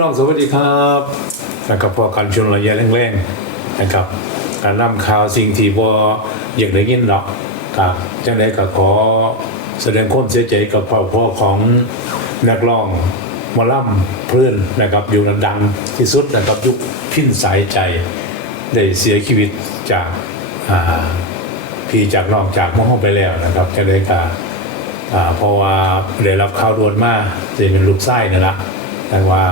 น้องสวัสดีครับนะครับพอการชนระยะแรงๆนะครับ การนำข่าวสิ่งที่บ่อยากได้ยินหรอกครับจังไดก็ขอแสดงความเสียใจกับครอบครัวของนักร้องมอล่ำเพื่อนนะครับอยู่ดังที่สุดนะครับยุคพินสายใจได้เสียชีวิตจากาพี่จากน้องจากมอห้องไปแล้วนะครับจังไดก็อ่าเพราะว่าได้รับข่าวด่วนมาจะเป็นลูกไส้นี่นละแต่ว่า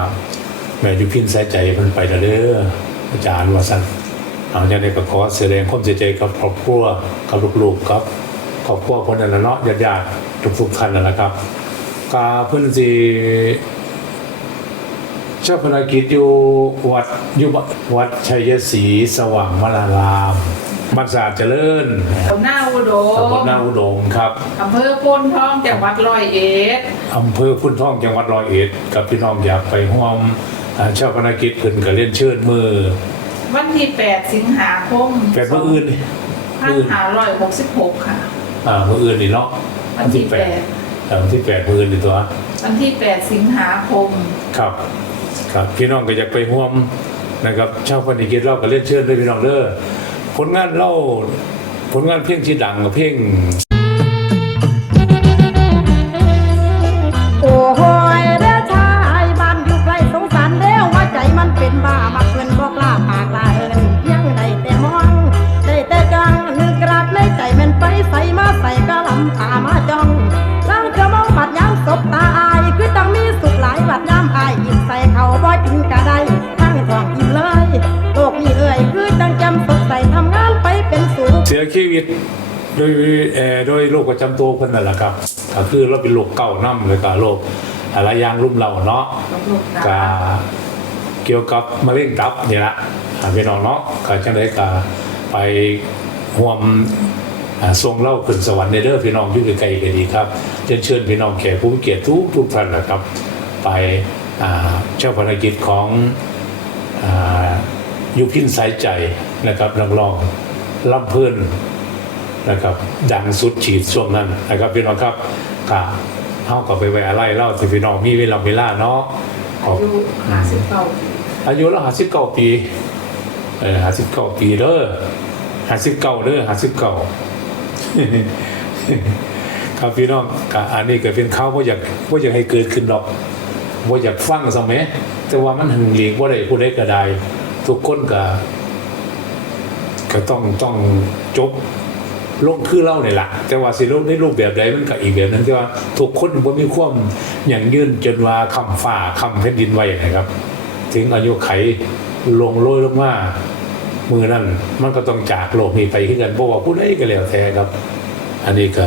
แม่ยุพินใส่ใจเพิ่นไปแล้วเด้ออาจารย์ว่าสั่นเอาจากนี้ก็ขอแสดงความเสียใจกับครอบครัวกับลูกๆครับครอบครัวคนนั้นละเนาะญาติๆทุกๆท่านนั่นแหละครับกาเพิ่นสิชาพนกิจอยู่วัดอยู่วัดชัยศรีสว่างมรารามบ้านสะอาดเจริญตำหน้าอุดตำบลมนาอุดมครับอำเภอโพนทองจังหวัดร้อยเอ็ดอำเภอพุนท่องจังหวัดร้อยเอ็ดกับพี่น้องอยากไปร่วม อ่าชาปนกิจขึ้นกับเล่นเชิญมือวันที่ 8 สิงหาคมแปดมืออื่นนี่ พันหาร้อยหกสิบหกค่ะ อ่ามืออื่นนี่เนาะวันที่แปดอ่าวันที่แปดมืออื่นนี่ตัววันที่ 8 สิงหาคม ครับ ครับพี่น้องก็อยากไปร่วมนะครับชาปนกิจเราก็เล่นเชิญด้วยพี่น้องเด้อผลงานเล่าผลงานเพลงที่ดังกับเพลง เป็นบ้ามักเพื่อนบอกลาปากลาเอินเพียงได้แต่มองได้แต่จังนึกกรักในใจมันไปใส่มาใส่กะลำตามาจ้องลังจะมองบัดยามศพตาอายคือต้องมีสุขหลายบัดยามอายยิ้มใส่เขาบ่กินกะได้ทั้งท้องอิ่มเลยโลกนี้เอ่ยคือตั้งจำสดใสทำงานไปเป็นสุขเสียชีวิตโดยเอ่อโดยโรคประจำตัวเพิ่นนั่นแหละครับก็คือเราเป็นโรคเก่าน้ำแล้วก็โรคอะไรอยางรุ่มเราเนาะกับลูกกตา เกี่ยวกับมะเร็งตับนี่ละพี่น้องเนาะก็จังไดก็ไปร่วมทรงเล่าขึ้นสวรรค์ในเด้อพี่น้องอยู่ไกลๆก็ดีครับเชิญเชิญพี่น้องแขกผู้มีเกียรติทุกทุกท่านนะครับ ไปเจ้าภารกิจของอ่ายุพินสายใจนะครับนักร้องลำเพิ่นนะครับดังสุดฉีดช่วงนั้นนะครับพี่น้องครับก็เฮาก็ไปไว้อะไรเล่าที่พี่น้องมีเวลาเวลาเนาะอายุห้าสิบเก้า อายุละห้าสิบเก้าปีเออห้าสิบเก้าปีเด้อห้าสิบเก้าเด้อห้าสิบเก้าครับพี่น้องก็อันนี้ก็เป็นข้าวว่าอยากว่าอยากให้เกิดขึ้นหรอกว่าอยากฟังสมัยแต่ว่ามันหึงหลีกว่าได้ผู้ใดก็ได้ทุกคนก็ก็ต้องต้องจบลงคือเล่าเนี่ยแหละแต่ว่าสิลงในรูปแบบใดมันก็อีกแบบนึงที่ว่าทุกคนบ่มีความอย่างยื่นจนว่าคำฝ่าคำแผ่นดินไหวนะครับ ถึงอายุไขลงโรยลงมามือนั่นมันก็ต้องจากโลกนี้ไปขึ้นกันเพราะว่าผู้ใดก็แล้วแต่ครับ อันนี้ก็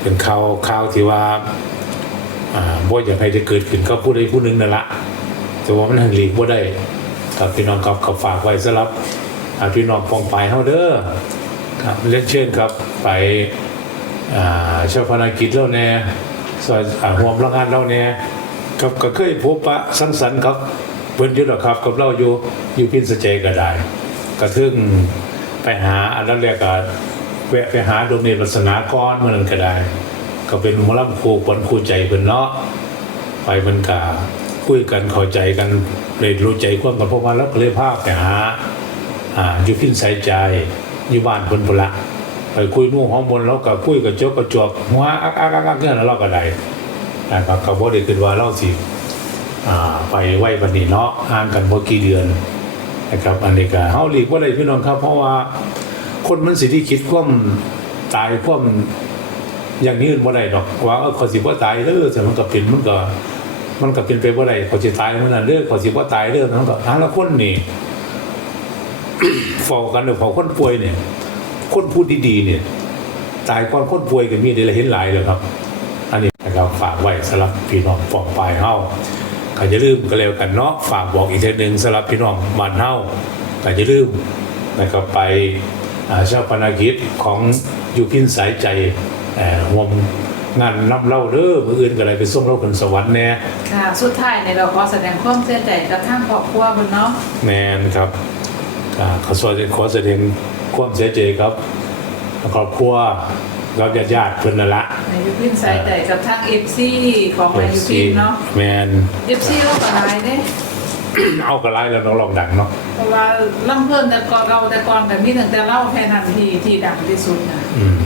เป็นข่าวข่าวที่ว่าอ่าบ่อยากให้ได้เกิดขึ้นกับผู้ใดผู้หนึ่งนั่นละแต่ว่ามันหันหลีกบ่ได้กับพี่น้องกับกับฝากไว้สำหรับพี่น้องปองไปเฮาเด้อครับเรียนเชิญครับไปอ่าเชาวพนักกิจแล้วแน่ซอยอ่าห่วมรังงานเราแน่กับก็เคยพบปะสังสรรค์ครับ เพิ่นอยู่ดอกครับกับเราอยู่อยู่พินสเจก็ได้ก็ถึงไปหาอันนั้นเรียกก็แวะไปหาโดมเนตวัสนาก้อนเมื่อนั้นก็ได้ ก็เป็นหมอลำครูคนครูใจเพิ่นเนาะไปมันกาคุยกันเข้าใจกันเลยรู้ใจความกันเพราะว่าเราก็เลยพาไปหาอ่าอยู่พินใส่ใจอยู่บ้านเพิ่นพุละไปคุยนู่นห้องบนแล้วก็คุยกับเจ้ากับจวบหัวอักอักอักอักเนี่ยแล้วเราก็ได้นะครับก็บ่ได้คิดว่าเราสิ ไปไว้บัดนี้เนาะห่างกันบ่กี่เดือนนะครับอันนี้ก็เฮาหลีกบ่ได้พี่น้องครับ เพราะว่าคนมันสิที่คิดความตายความอย่างนี้บ่ได้ดอกว่าเออขาสิบ่ตายเด้อแต่มันก็เป็นมันก็ มันก็เป็นไปบ่ได้เขาสิตายเมื่อนั้นเด้อเขาสิบ่ตายเด้อมันก็หาละคนนี่เฝ้ากันเด้อเฝ้าคนป่วยเนี่ย คนพูดดีๆเนี่ย ตายก่อนคนป่วยก็มีได้เห็นหลายเลยครับ อันนี้นะครับฝากไว้สำหรับพี่น้องปองปลายเฮา ก็อย่าลืมก็แล้วกันเนาะฝากบอกอีกเทื่อหนึงสำหรับพี่น้องบ้านเฮาก็อย่าลืมนะครับไปอ่าชาปนกิจของอยู่พินสายใจเอ่อห่วมงานนำเล่าเด้อมื้ออื่นก็เลยไปส่งเราขึ้นสวรรค์แน่ค่ะ สุดท้ายเนี่ยเราขอแสดงความเสียใจกับทางครอบครัวเพิ่นเนาะแมนครับก็ขอสวัสดีขอแสดงความเสียใจครับครอบครัว กับญาติๆเพิ่นนั่นละในยุพินใส่ใจกับทาง FC ของในยุพินเนาะแมน FC เราก็หลายเด้เอากระไรแล้วน้องลองดังเนาะเพราะว่าล่ำเพิ่นแต่ก่อนเราแต่ก่อนแต่มีตั้งแต่เล่าแค่นั้นที่ที่ดังที่สุดนะอืม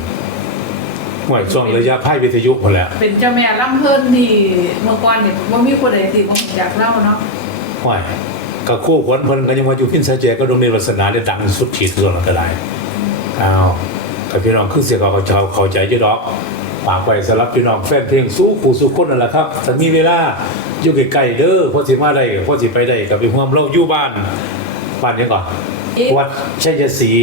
ห่วยช่วงระยะไพ่วิทยุหมดแหล้วเป็นเจ้าแม่ล่ำเพิ่นที่เมื่อก่อนเนี่ยว่ามีคนใดที่บ่อยากเล่าเนาะห่วยก็คู่ขวัญเพิ่นก็ยังว่าอยู่พินสายแจก็ดงในลักษณะได้ดังสุดขีดส่วนละก็ได้อ้าว กับพี่น้องคือเสียเขาเขาเข้าใจอยู่ดอกฝากไว้สำหรับพี่น้องแฟนเพลงสู้ผู้สู้คนนั่นแหละครับถ้ามีเวลาอยู่ใกล้ๆเด้อพอสิมาได้พอสิไปได้ก็ไปร่วมเราอยู่บ้านบ้านนี้ก่อนวัดชัยศรี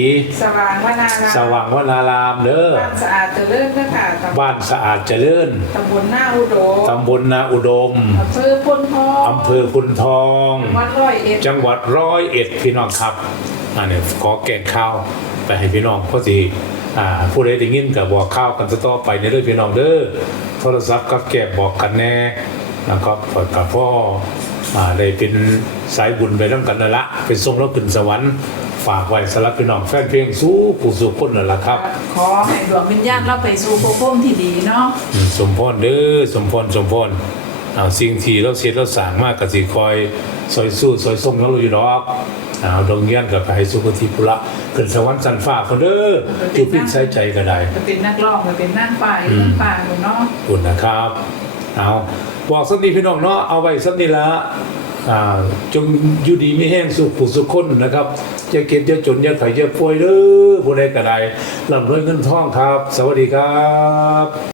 สว่างวนารามสว่างวนารามเด้อบ้านสะอาดเจริญนะคะตำบ้านสะอาดเจริญตำบลหน้าอุดมตำบลนาอุดมอำเภอพนทองอำเภอคุณทองวัดร้อยเอ็ดจังหวัดร้อยเอ็ดพี่น้องครับอันนี้ขอแกงข้าวไปให้พี่น้องเพราะสิ อ่าผู้ใดได้ยินก็บอกข้าวกันต่อๆไปในเรื่องพี่น้องเด้อโทรศัพท์กับแกบบอกกันแน่นะครับเปิดกับพ่ออ่าได้เป็นสายบุญไปน้ำกันนั่นละเป็นทรงแล้วขึ้นสวรรค์ฝากไว้สำหรับพี่น้องแฟนเพลงสู้ผู้สู้คนนั่นละครับ ขอให้ดวงวิญญาณเราไปสู่ภพภูมิที่ดีเนาะอืมสมพรเด้อสมพรสมพรเอาสิ่งที่เราเสียเราสร้างมากก็สิคอยซอยสู้ซอยส่งเราอยู่ดอกเอาดวงเงี้ยนกับไปให้สุคติพุระขึ้นสวรรค์สันฟ้าคนเด้ออยู่พินใส่ใจก็ได้จะเป็นนักร้องจะเป็นนั่งป่าอยู่นั่งป่าอยู่เนาะขอบคุณนะครับเอาบอกสักนิดพี่น้องเนาะเอาไว้สักนิดละอ่าจงอยู่ดีไม่แห้งสุขผู้สุขคนนะครับอย่าเก็บอย่าจนอย่าไข่อย่าป่วยเด้อผู้ใดก็ได้ร่ำรวยเงินทองครับ สวัสดีครับ